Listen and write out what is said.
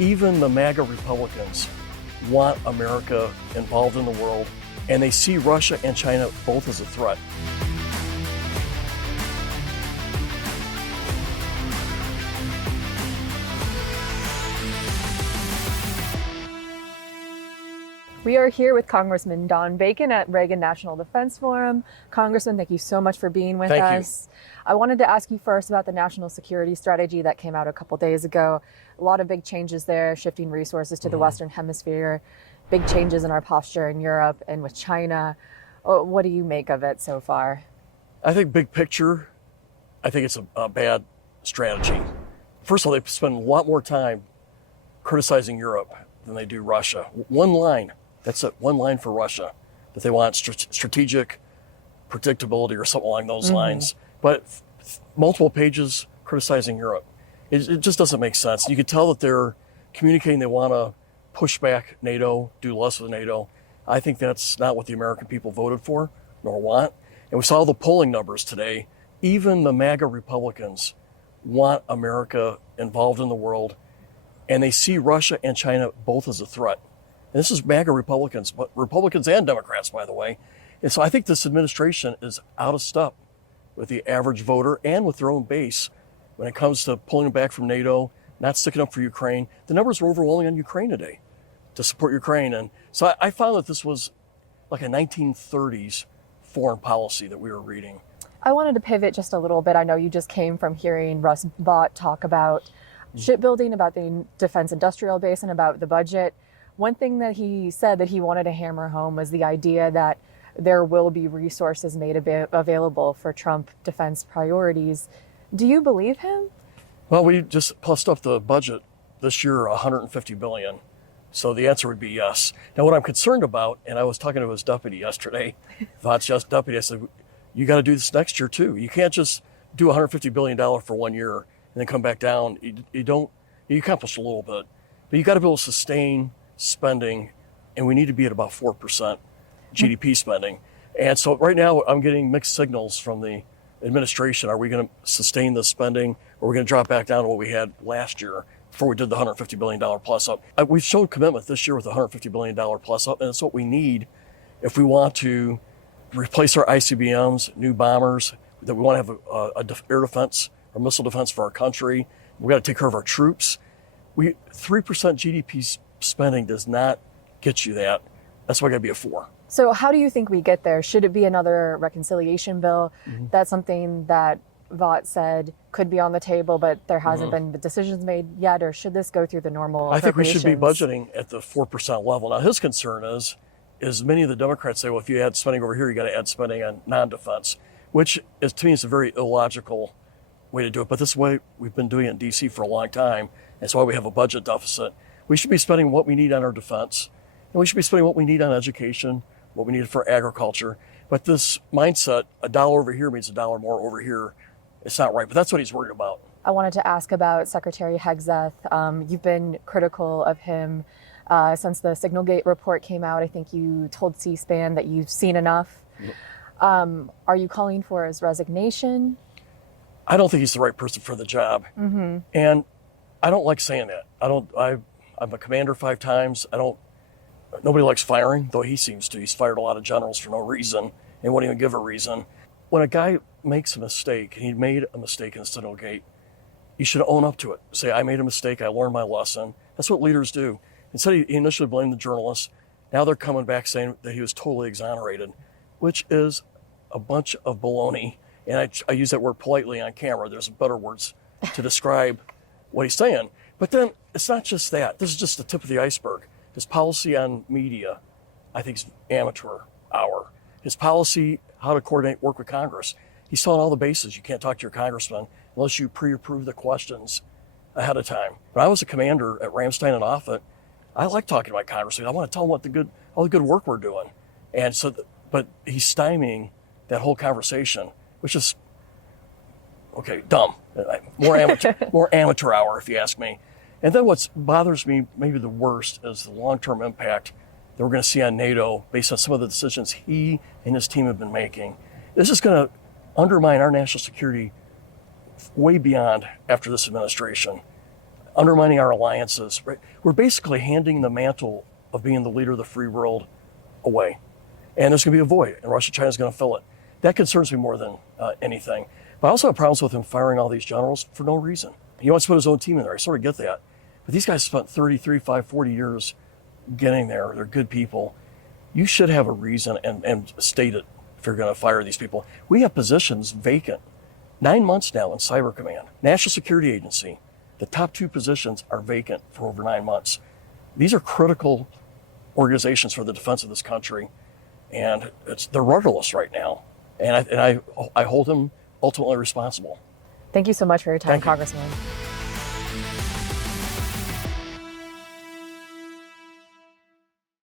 Even the MAGA Republicans want America involved in the world, and they see Russia and China both as a threat. We are here with Congressman Don Bacon at Reagan National Defense Forum. Congressman, thank you so much for being with us. I wanted to ask you first about the national security strategy that came out a couple days ago. A lot of big changes there, shifting resources to the Western Hemisphere, big changes in our posture in Europe and with China. What do you make of it so far? I think big picture, I think it's a bad strategy. First of all, they spend a lot more time criticizing Europe than they do Russia. One line. That's it, one line for Russia, that they want strategic predictability or something along those lines. But multiple pages criticizing Europe. It just doesn't make sense. You could tell that they're communicating they want to push back NATO, do less with NATO. I think that's not what the American people voted for, nor want. And we saw the polling numbers today. Even the MAGA Republicans want America involved in the world, and they see Russia and China both as a threat. And this is MAGA Republicans, but Republicans and Democrats, by the way. And so I think this administration is out of step with the average voter and with their own base when it comes to pulling back from NATO, not sticking up for Ukraine. The numbers were overwhelming on Ukraine today to support Ukraine. And so I found that this was like a 1930s foreign policy that we were reading. I wanted to pivot just a little bit. I know you just came from hearing Russ Vought talk about shipbuilding, about the defense industrial base, and about the budget. One thing that he said that he wanted to hammer home was the idea that there will be resources made available for Trump defense priorities. Do you believe him? Well, we just plussed up the budget this year, $150 billion. So the answer would be yes. Now, what I'm concerned about, and I was talking to his deputy yesterday, Vought's deputy, I said, you got to do this next year too. You can't just do $150 billion for 1 year and then come back down. You accomplish a little bit, but you got to be able to sustain spending, and we need to be at about 4% GDP spending. And so right now I'm getting mixed signals from the administration. Are we going to sustain the spending, or are we going to drop back down to what we had last year before we did the $150 billion plus up? We've shown commitment this year with the $150 billion plus up, and it's what we need if we want to replace our ICBMs, new bombers, that we want to have air defense or missile defense for our country. We've got to take care of our troops. 3% GDP spending does not get you that. That's why I got to be a 4. So how do you think we get there? Should it be another reconciliation bill? That's something that Vought said could be on the table, but there hasn't been the decisions made yet. Or should this go through the normal I think we should be budgeting at the 4% level. Now, his concern is many of the Democrats say, well, if you add spending over here, you got to add spending on non-defense, which is, to me, is a very illogical way to do it. But this is the way we've been doing it in D.C. for a long time. That's why we have a budget deficit. We should be spending what we need on our defense, and we should be spending what we need on education, what we need for agriculture. But this mindset, $1 over here means $1 more over here, it's not right. But that's what he's worried about. I wanted to ask about Secretary Hegseth. You've been critical of him since the Signalgate report came out. I think you told C-SPAN that you've seen enough. Are you calling for his resignation? I don't think he's the right person for the job. And I don't like saying that. I'm a commander 5 times. Nobody likes firing, though he seems to. He's fired a lot of generals for no reason and won't even give a reason. When a guy makes a mistake, and he made a mistake in Signalgate, you should own up to it. Say, I made a mistake, I learned my lesson. That's what leaders do. Instead, he initially blamed the journalists. Now they're coming back saying that he was totally exonerated, which is a bunch of baloney. And I use that word politely on camera. There's better words to describe what he's saying. But then it's not just that. This is just the tip of the iceberg. His policy on media, I think, is amateur hour. His policy, how to coordinate work with Congress. He's telling all the bases. You can't talk to your congressman unless you pre-approve the questions ahead of time. When I was a commander at Ramstein and Offutt, I like talking to my congressman. I want to tell them all the good work we're doing. And so, but he's stymieing that whole conversation, which is, okay, dumb. More amateur hour, if you ask me. And then what bothers me maybe the worst is the long-term impact that we're going to see on NATO based on some of the decisions he and his team have been making. This is going to undermine our national security way beyond after this administration. undermining our alliances. Right? We're basically handing the mantle of being the leader of the free world away. And there's going to be a void, and Russia, China's going to fill it. That concerns me more than anything. But I also have problems with him firing all these generals for no reason. He wants to put his own team in there. I sort of get that. But these guys spent 33, 40 years getting there. They're good people. You should have a reason and state it if you're going to fire these people. We have positions vacant 9 months now in Cyber Command. National Security Agency, the top 2 positions are vacant for over 9 months. These are critical organizations for the defense of this country, and they're rudderless right now. And I hold him ultimately responsible. Thank you so much for your time, Thank you. Congressman.